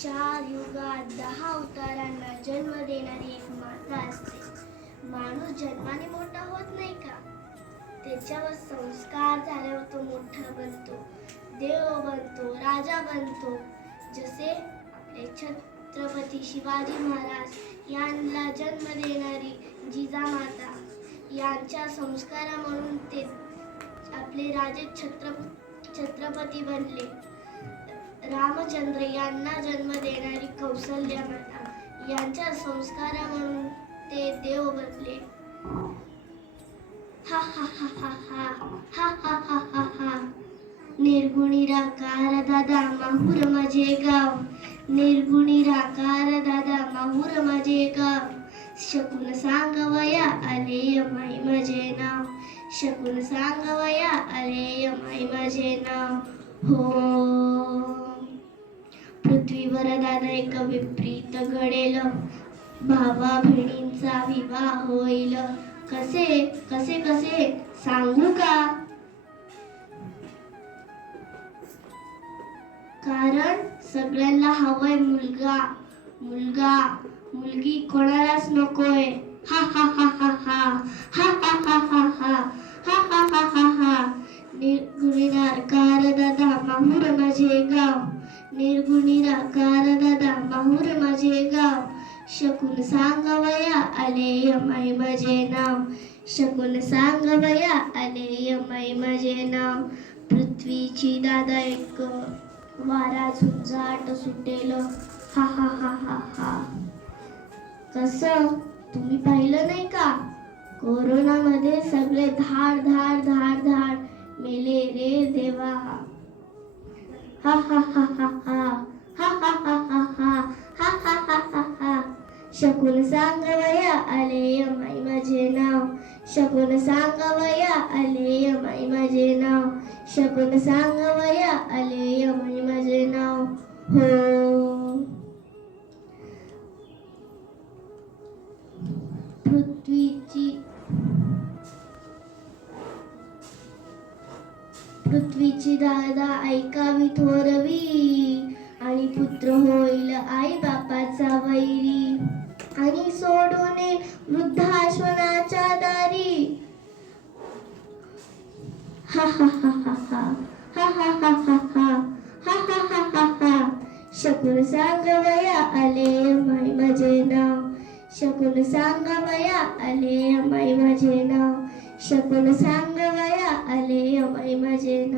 चार युगात दहा अवतारांना जन्म देणारी एक माता. असते माणूस जन्माने मोठा होत नाही का त्याच्यावर संस्कार झाल्यावर तो मोठा बनतो देव बनतो राजा बनतो जसे आपले छत्रपती शिवाजी महाराज यांना जन्म देणारी जिजामाता यांच्या संस्कारा म्हणून ते आपले राजे छत्र छत्रपती बनले. रामचंद्र यांना जन्म देणारी कौसल्या माता यांच्या संस्कारा म्हणून ते देव बनले. हा हा हा हा हा हा हा हा हा हा. निर्गुणी राकार दादा माहूर माझे गाव. निर्गुणी राकार दादा माहूर माझे गाव. शकून सांगवया आले माई माझे नाव. शकून सांगवया आले माई माझे नाव. हो. पृथ्वीवर दादा एक विपरीत घडेल. भावा बहिणींचा विवाह होईल. कसे कसे कसे? सांगू का? कारण सगळ्यांना हवंय मुलगा. मुलगा मुलगी कोणालाच नकोय. हा हा हा हा हा. हा हा हा हा हा. हा हा हा हा हा. निर्गुणी कार दादा माहूर माझे गाव. निर्गुणी कार दादा माहूर माझे गाव. शकून सांगवया आले यमाई माझे नाव. शकून सांगवया आले यमाई माझे नाव. पृथ्वीची दादा एक वारा झुंजाट सुटेल. हा हा हा हा हा कस तुम्ही पाहिलं नाही का कोरोनामध्ये सगळे धाड धाड धाड धाड मेले रे देवा हा हा हा हा हा हा हा हा हा हा हा हा हा हा हा शकून सांगवया आले माई माझे नाव शकून सांगवया आले माई माझे नाव शकून सांगवया आले माई माझे नाव हो पृथ्वीची पृथ्वीची दादा ऐकावी थोरवी आणि पुत्र होईल आई बापाचा वैरी. आणि सोडून वृद्धाश्वनाच्या दारी. हा हा हा हा हा. हा हा हा हा हा. हा हा हा हा हा. शकून सांगवया आले माय माझे नाव ಶಕುನ ಸಾಂಗವಯ ಅಲೆಯ ಮೈ ಮಜೇನ ಶಕುನ ಸಾಂಗವಯ ಅಲೆಯ ಮೈ ಮಜೇನ